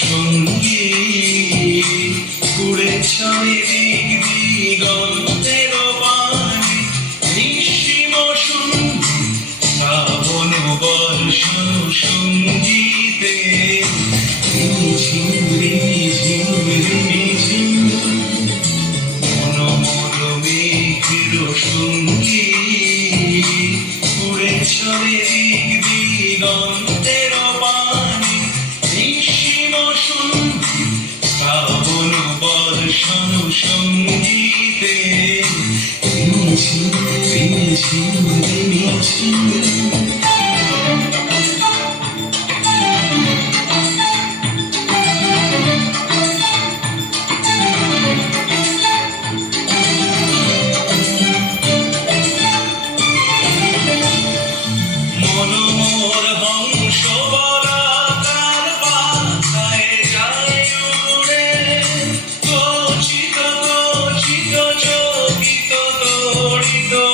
সঙ্গী ঘুরে ছয় দিক দিগন্তের বাণী নিঃসীম সঙ্গী শ্রাবণ বর্ষ সঙ্গীতে ঝিমরি ঝিমরি সঙ্গী ঘুরে ছয় দিক দিগন্ত শানো সঙ্গীতে মিছি মিছি মিছি glory, glory.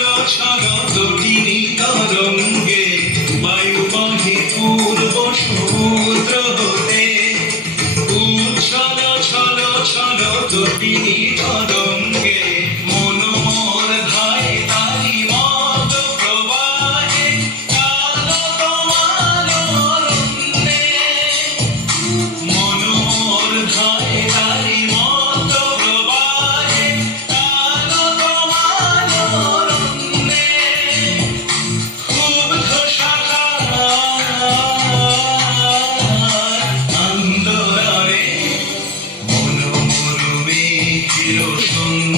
ছল ছল তটিনী তরঙ্গ Dios, son